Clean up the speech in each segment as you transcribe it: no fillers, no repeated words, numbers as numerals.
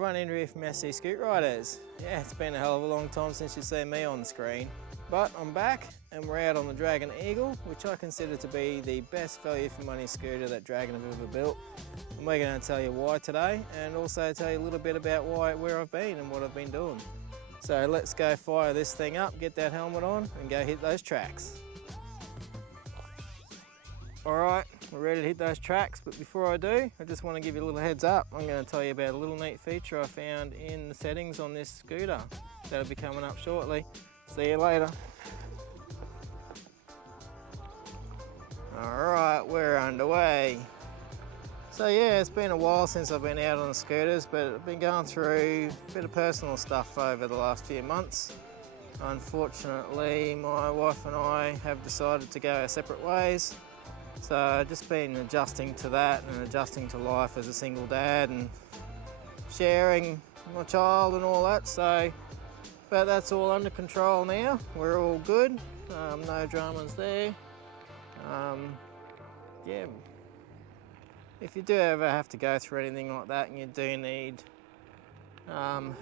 everyone, Andrew here from SC Scoot Riders. Yeah, it's been a hell of a long time since you've seen me on the screen. But I'm back and we're out on the Dragon Eagle, which I consider to be the best value for money scooter that Dragon have ever built. And we're going to tell you why today, and also tell you a little bit about where I've been and what I've been doing. So let's go fire this thing up, get that helmet on and go hit those tracks. Alright, we're ready to hit those tracks, but before I do, I just want to give you a little heads up. I'm going to tell you about a little neat feature I found in the settings on this scooter. That'll be coming up shortly. See you later. Alright, we're underway. So yeah, it's been a while since I've been out on the scooters, but I've been going through a bit of personal stuff over the last few months. Unfortunately, my wife and I have decided to go our separate ways. So I've just been adjusting to that and adjusting to life as a single dad and sharing my child and all that. So, but that's all under control now. We're all good. No dramas there. Yeah. If you do ever have to go through anything like that and you do need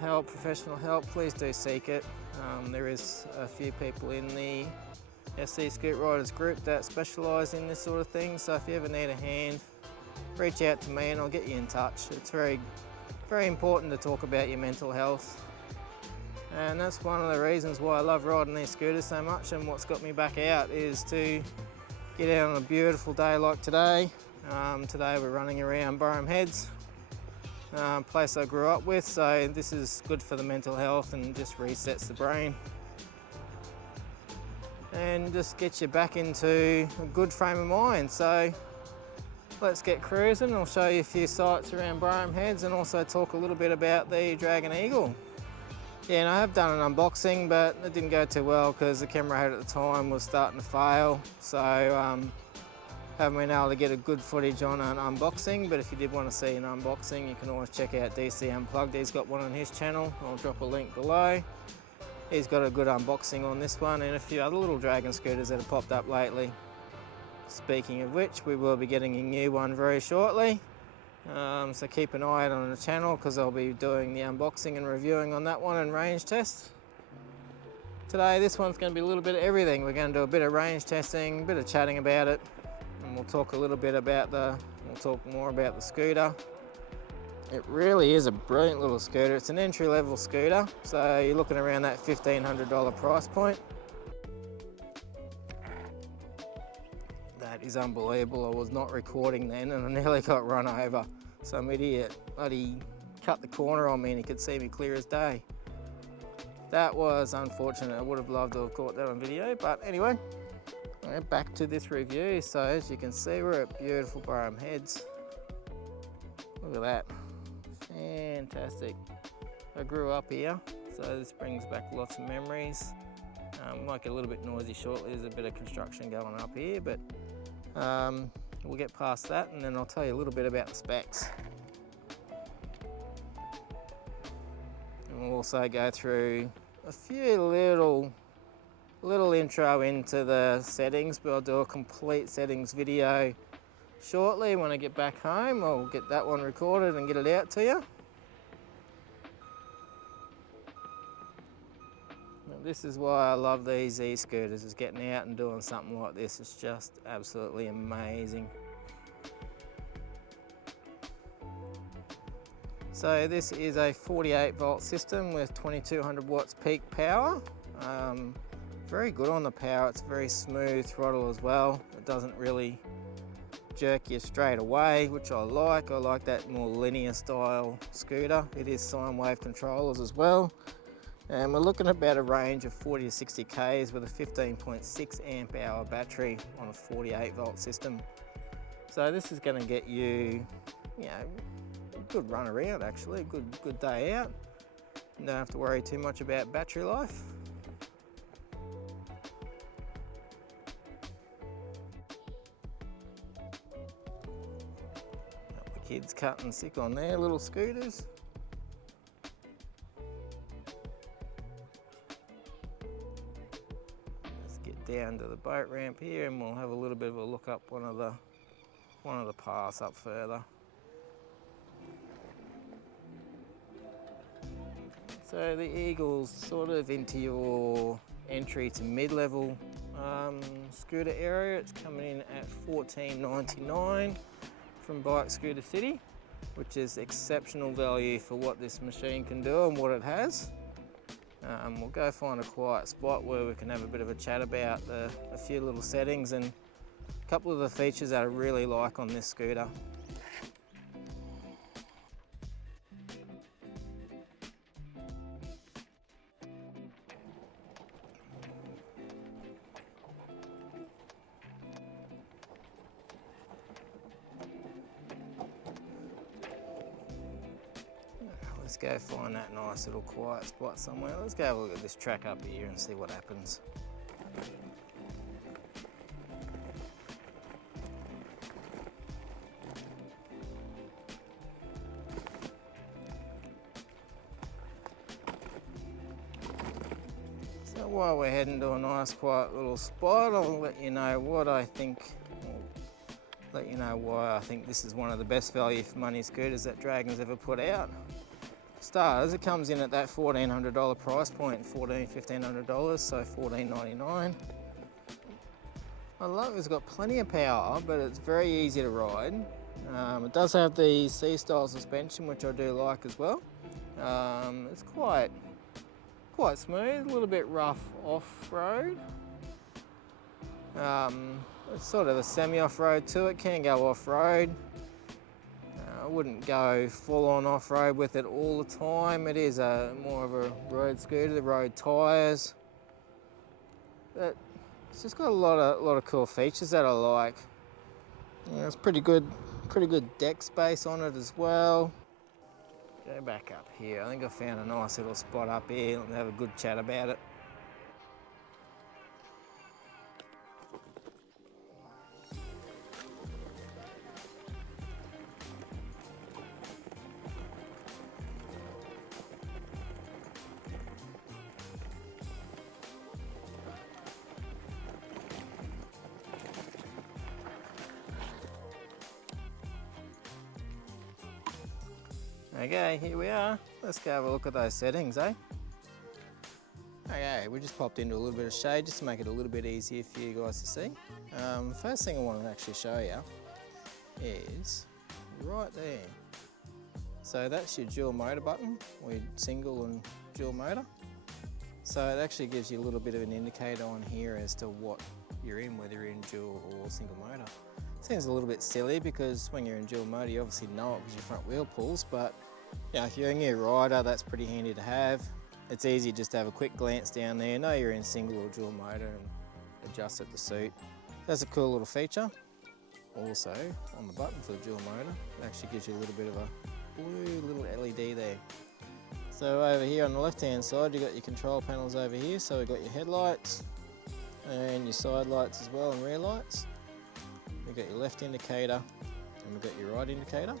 help, professional help, please do seek it. There is a few people in the SC Scoot Riders group that specialise in this sort of thing, so if you ever need a hand, reach out to me and I'll get you in touch. It's very, very important to talk about your mental health, and that's one of the reasons why I love riding these scooters so much, and what's got me back out is to get out on a beautiful day like today. Today we're running around Burham Heads, place I grew up with, so this is good for the mental health and just resets the brain and just gets you back into a good frame of mind. So let's get cruising. I'll show you a few sights around Burham Heads and also talk a little bit about the Dragon Eagle. Yeah, and I have done an unboxing, but it didn't go too well because the camera I had at the time was starting to fail. So haven't been able to get a good footage on an unboxing, but if you did want to see an unboxing, you can always check out DC Unplugged. He's got one on his channel. I'll drop a link below. He's got a good unboxing on this one and a few other little Dragon scooters that have popped up lately. Speaking of which, we will be getting a new one very shortly. So keep an eye out on the channel because I'll be doing the unboxing and reviewing on that one and range tests. Today, this one's going to be a little bit of everything. We're going to do a bit of range testing, a bit of chatting about it, and we'll talk a little bit about we'll talk more about the scooter. It really is a brilliant little scooter. It's an entry-level scooter, so you're looking around that $1,500 price point. That is unbelievable. I was not recording then and I nearly got run over. Some idiot bloody cut the corner on me and he could see me clear as day. That was unfortunate. I would have loved to have caught that on video, but anyway, back to this review. So as you can see, we're at beautiful Burham Heads. Look at that. Fantastic. I grew up here, so this brings back lots of memories. Might get a little bit noisy shortly, there's a bit of construction going up here, but we'll get past that and then I'll tell you a little bit about the specs. And we'll also go through a few little intro into the settings, but I'll do a complete settings video shortly. When I get back home, I'll get that one recorded and get it out to you. Now, this is why I love these e-scooters, is getting out and doing something like this. It's just absolutely amazing. So this is a 48 volt system with 2200 watts peak power. Very good on the power. It's very smooth throttle as well. It doesn't really jerk you straight away, which I like. I like that more linear style scooter. It is sine wave controllers as well. And we're looking at about a range of 40 to 60 Ks with a 15.6 amp hour battery on a 48 volt system. So this is going to get you, a good run around actually, good day out. You don't have to worry too much about battery life. Kids cutting sick on their little scooters. Let's get down to the boat ramp here and we'll have a little bit of a look up one of the paths up further. So the Eagle's sort of into your entry to mid-level scooter area. It's coming in at $14.99 from Bike Scooter City, which is exceptional value for what this machine can do and what it has. We'll go find a quiet spot where we can have a bit of a chat about a few little settings and a couple of the features that I really like on this scooter. Let's go find that nice little quiet spot somewhere. Let's go have a look at this track up here and see what happens. So while we're heading to a nice quiet little spot, I'll let you know what I think, let you know why I think this is one of the best value for money scooters that Dragon's ever put out. Starters, it comes in at that $1,400 price point, $1,500, so $14.99. I love it's got plenty of power, but it's very easy to ride. It does have the C-style suspension, which I do like as well. It's quite smooth, a little bit rough off-road. It's sort of a semi-off-road too. It can go off-road. I wouldn't go full-on off-road with it all the time. It is more of a road scooter, the road tyres. But it's just got a lot of cool features that I like. It's pretty good deck space on it as well. Go back up here. I think I found a nice little spot up here. Let's have a good chat about it. Okay, here we are. Let's go have a look at those settings, eh? Okay, we just popped into a little bit of shade just to make it a little bit easier for you guys to see. First thing I want to actually show you is right there. So that's your dual motor button, with single and dual motor. So it actually gives you a little bit of an indicator on here as to what you're in, whether you're in dual or single motor. Seems a little bit silly because when you're in dual motor you obviously know it because your front wheel pulls, but you know, if you're a new rider that's pretty handy to have. It's easy just to have a quick glance down there, know you're in single or dual motor and adjust it to suit. That's a cool little feature. Also on the button for the dual motor, it actually gives you a little bit of a blue little LED there. So over here on the left hand side you've got your control panels over here, so we've got your headlights and your side lights as well and rear lights. We've got your left indicator and we've got your right indicator,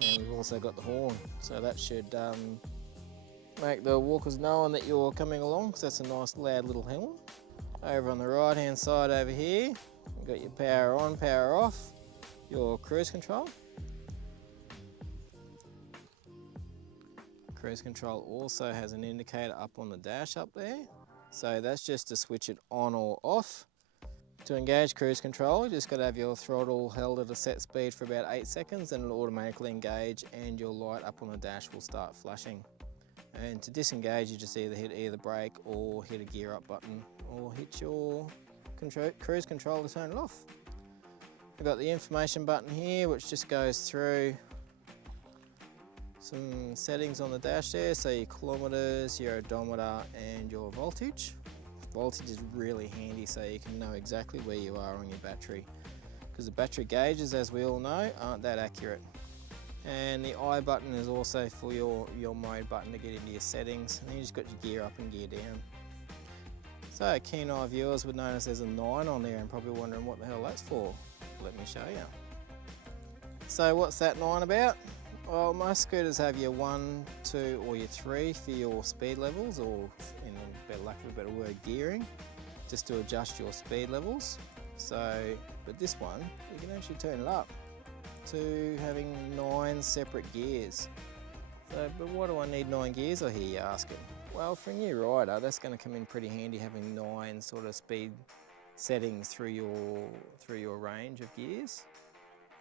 and we've also got the horn, so that should make the walkers knowing that you're coming along, because that's a nice loud little horn. Over on the right hand side over here we've got your power on, power off, your cruise control. Cruise control also has an indicator up on the dash up there, so that's just to switch it on or off. To engage cruise control, you just got to have your throttle held at a set speed for about 8 seconds and it'll automatically engage and your light up on the dash will start flashing. And to disengage, you just either hit the brake or hit a gear up button or hit your cruise control to turn it off. We've got the information button here which just goes through some settings on the dash there, so your kilometres, your odometer and your voltage. Voltage is really handy so you can know exactly where you are on your battery, because the battery gauges, as we all know, aren't that accurate. And the I button is also for your mode button to get into your settings, and then you just got your gear up and gear down. So keen eye viewers would notice there's a 9 on there and probably wondering what the hell that's for. Let me show you. So what's that 9 about? Well, most scooters have your 1, 2 or your 3 for your speed levels, or in lack of a better word, gearing, just to adjust your speed levels. So, but this one, you can actually turn it up to having 9 separate gears. So, but why do I need 9 gears, I hear you asking? Well, for a new rider, that's going to come in pretty handy, having 9 sort of speed settings through your range of gears.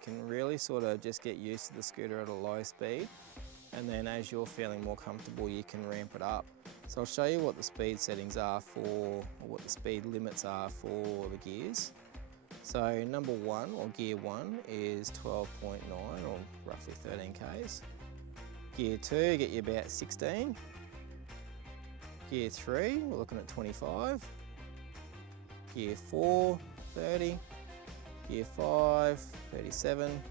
You can really sort of just get used to the scooter at a low speed, and then as you're feeling more comfortable, you can ramp it up. So I'll show you what the speed settings are for, or what the speed limits are for the gears. So number 1, or gear 1, is 12.9, or roughly 13 k's. Gear 2, get you about 16. Gear 3, we're looking at 25. Gear 4, 30. Gear 5, 37.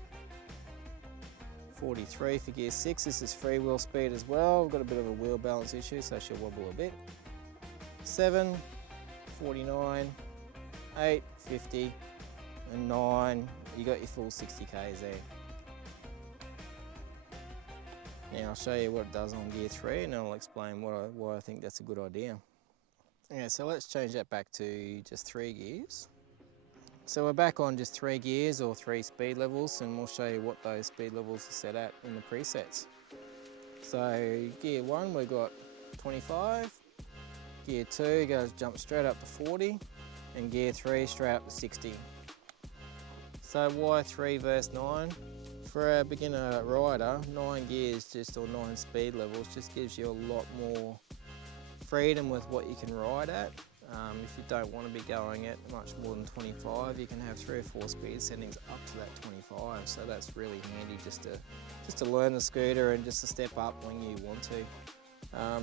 43 for gear 6. This is freewheel speed as well. We've got a bit of a wheel balance issue, so she'll wobble a bit. 7, 49, 8, 50, and 9. You got your full 60 k's there. Now I'll show you what it does on gear 3, and then I'll explain why I think that's a good idea. Okay, so let's change that back to just 3 gears. So we're back on just 3 gears or 3 speed levels, and we'll show you what those speed levels are set at in the presets. So gear 1, we've got 25. Gear 2 jumps straight up to 40, and gear 3 straight up to 60. So why 3 versus 9? For a beginner rider, 9 gears or 9 speed levels just gives you a lot more freedom with what you can ride at. If you don't want to be going at much more than 25, you can have 3 or 4 speed settings up to that 25. So that's really handy just to learn the scooter and just to step up when you want to.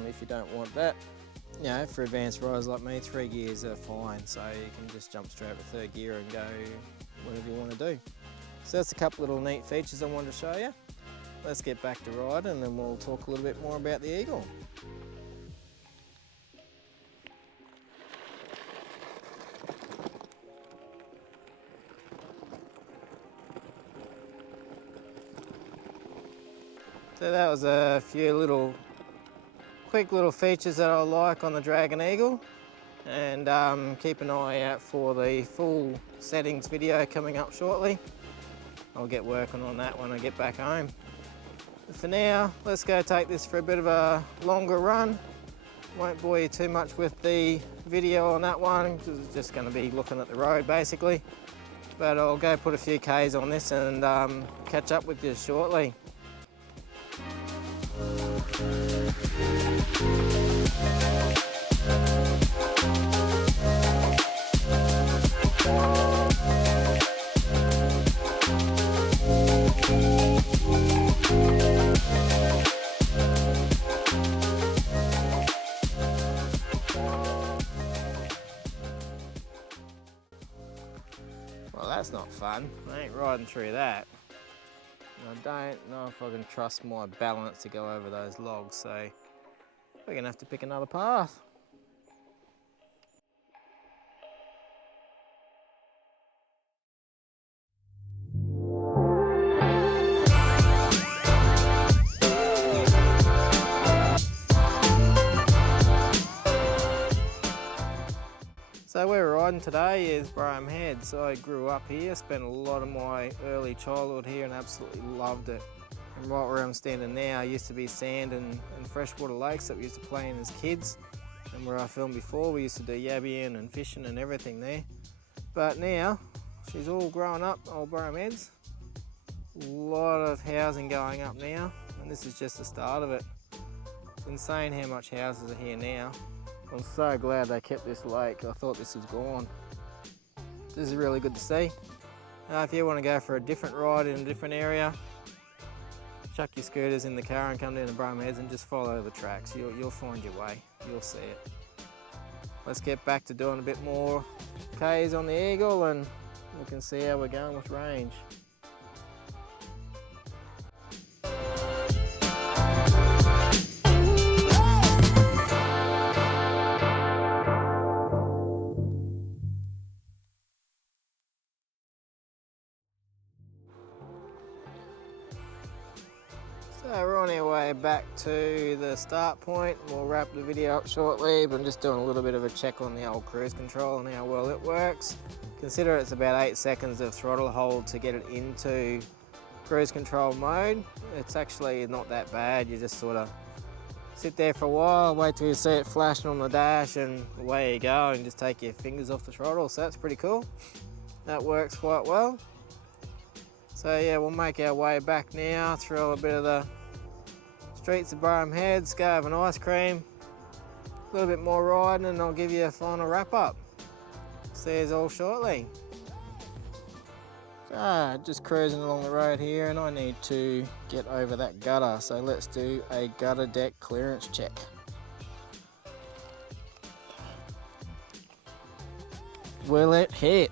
If you don't want that, you know, for advanced riders like me, 3 gears are fine. So you can just jump straight to 3rd gear and go whatever you want to do. So that's a couple little neat features I wanted to show you. Let's get back to riding, and then we'll talk a little bit more about the Eagle. So that was a few quick little features that I like on the Dragon Eagle, and keep an eye out for the full settings video coming up shortly. I'll get working on that when I get back home. But for now, let's go take this for a bit of a longer run. Won't bore you too much with the video on that one, because it's just going to be looking at the road basically. But I'll go put a few Ks on this and catch up with you shortly. Well, that's not fun. I ain't riding through that. And I don't know if I can trust my balance to go over those logs, so we're gonna have to pick another path. So where we're riding today is Brome Head. So I grew up here, spent a lot of my early childhood here and absolutely loved it. And right where I'm standing now used to be sand and freshwater lakes that we used to play in as kids. And where I filmed before, we used to do yabbying and fishing and everything there. But now, she's all grown up, old Brome Heads. A lot of housing going up now, and this is just the start of it. It's insane how much houses are here now. I'm so glad they kept this lake. I thought this was gone. This is really good to see. If you want to go for a different ride in a different area, chuck your scooters in the car and come down to Brome Heads and just follow the tracks. You'll find your way. You'll see it. Let's get back to doing a bit more Ks on the Eagle, and we can see how we're going with range. So we're on our way back to the start point. We'll wrap the video up shortly, but I'm just doing a little bit of a check on the old cruise control and how well it works. Consider it's about 8 seconds of throttle hold to get it into cruise control mode. It's actually not that bad. You just sort of sit there for a while, wait till you see it flashing on the dash, and away you go, and just take your fingers off the throttle. So that's pretty cool. That works quite well. So yeah, we'll make our way back now through a bit of the streets of Barham Heads, go have an ice cream, a little bit more riding, and I'll give you a final wrap up. See you all shortly. So just cruising along the road here, and I need to get over that gutter. So let's do a gutter deck clearance check. Will it hit?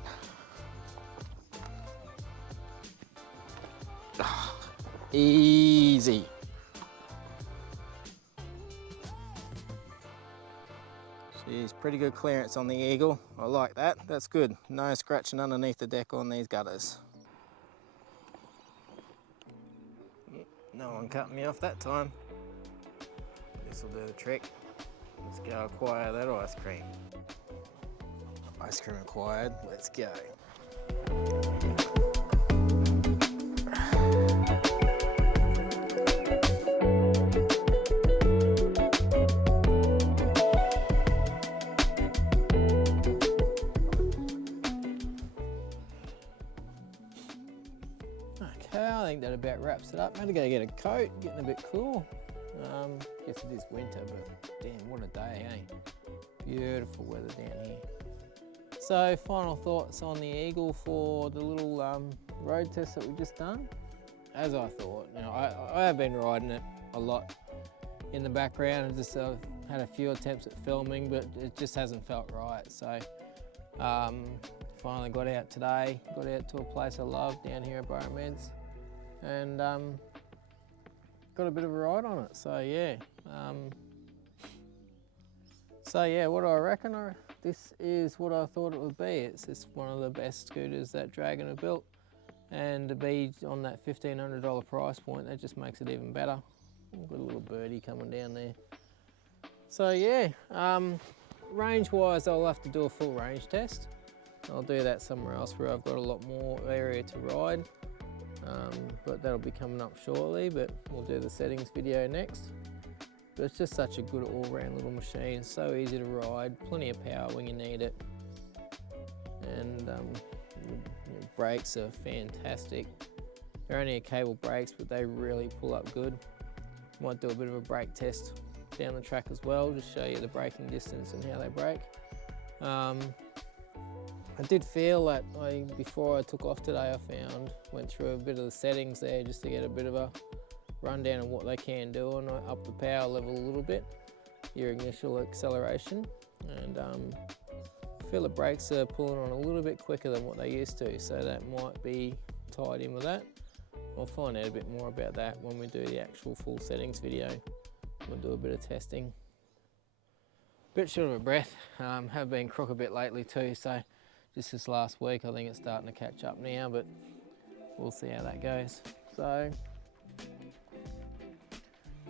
Easy. Geez, pretty good clearance on the Eagle. I like that. That's good. No scratching underneath the deck on these gutters. No one cut me off that time. This will do the trick. Let's go acquire that ice cream. Ice cream acquired. Let's go. Okay, I think that about wraps it up. I'm gonna go get a coat, getting a bit cool. Guess it is winter, but damn, what a day, eh? Beautiful weather down here. So, final thoughts on the Eagle for the little road test that we've just done. As I thought, you know, I have been riding it a lot in the background and just had a few attempts at filming, but it just hasn't felt right. So, finally got out today, got out to a place I love down here at Barham Heads, and got a bit of a ride on it. So yeah, what do I reckon? This is what I thought it would be. It's just one of the best scooters that Dragon have built, and to be on that $1,500 price point, that just makes it even better. We've got a little birdie coming down there. So yeah, range-wise, I'll have to do a full range test. I'll do that somewhere else where I've got a lot more area to ride, but that'll be coming up shortly, but we'll do the settings video next. But it's just such a good all-round little machine, so easy to ride, plenty of power when you need it, and your brakes are fantastic. They're only a cable brakes, but they really pull up good. Might do a bit of a brake test down the track as well, just show you the braking distance and how they brake. I did feel that before I took off today, went through a bit of the settings there just to get a bit of a rundown of what they can do, and I upped the power level a little bit, your initial acceleration, and I feel the brakes are pulling on a little bit quicker than what they used to, so that might be tied in with that. I'll find out a bit more about that when we do the actual full settings video. We'll do a bit of testing. Bit short of a breath, have been crook a bit lately too, so just this last week I think it's starting to catch up now, but we'll see how that goes. So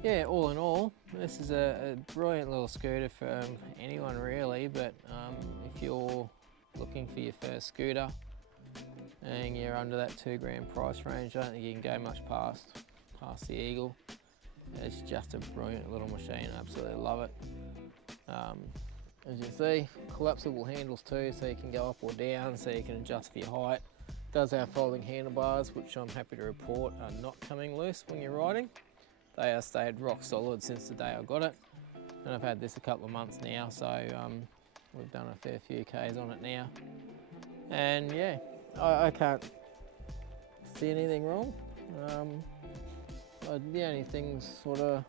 yeah, all in all, this is a brilliant little scooter for anyone really, but if you're looking for your first scooter and you're under that $2,000 price range, I don't think you can go much past the Eagle. It's just a brilliant little machine, I absolutely love it. As you see, collapsible handles too, so you can go up or down, so you can adjust for your height. It does have folding handlebars, which I'm happy to report are not coming loose when you're riding. They have stayed rock solid since the day I got it, and I've had this a couple of months now, so we've done a fair few Ks on it now. And yeah, I can't see anything wrong. The only things sort of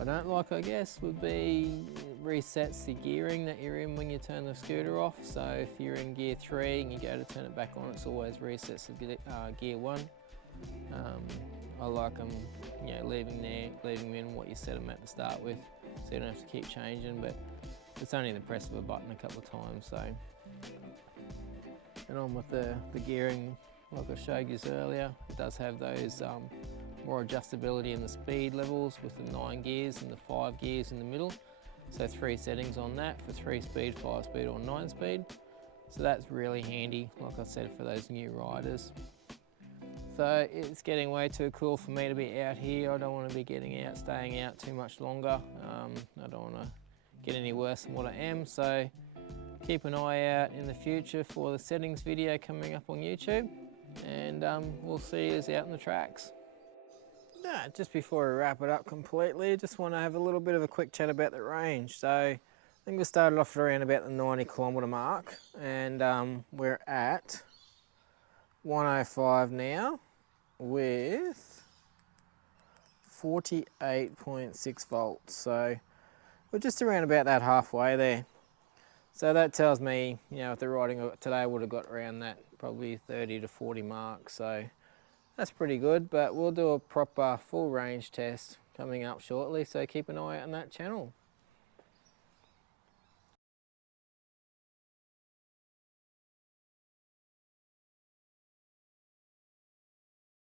I don't like, I guess, would be resets the gearing that you're in when you turn the scooter off. So if you're in gear 3 and you go to turn it back on, it's always resets the gear 1. I like them, you know, leaving them in what you set them at to start with, so you don't have to keep changing. But it's only the press of a button a couple of times. So, and on with the gearing, like I showed you earlier, it does have those more adjustability in the speed levels with the 9 gears and the 5 gears in the middle. So 3 settings on that for 3-speed, 5-speed or 9-speed. So that's really handy, like I said, for those new riders. So it's getting way too cool for me to be out here. I don't want to be getting out, staying out too much longer. I don't want to get any worse than what I am. So keep an eye out in the future for the settings video coming up on YouTube, and we'll see you out in the tracks. Just before we wrap it up completely, I just want to have a little bit of a quick chat about the range. So I think we started off around about the 90 km mark, and we're at 105 now with 48.6 volts. So we're just around about that halfway there. So that tells me, you know, if the riding today I would have got around that probably 30 to 40 mark. So that's pretty good, but we'll do a proper full range test coming up shortly. So keep an eye out on that channel.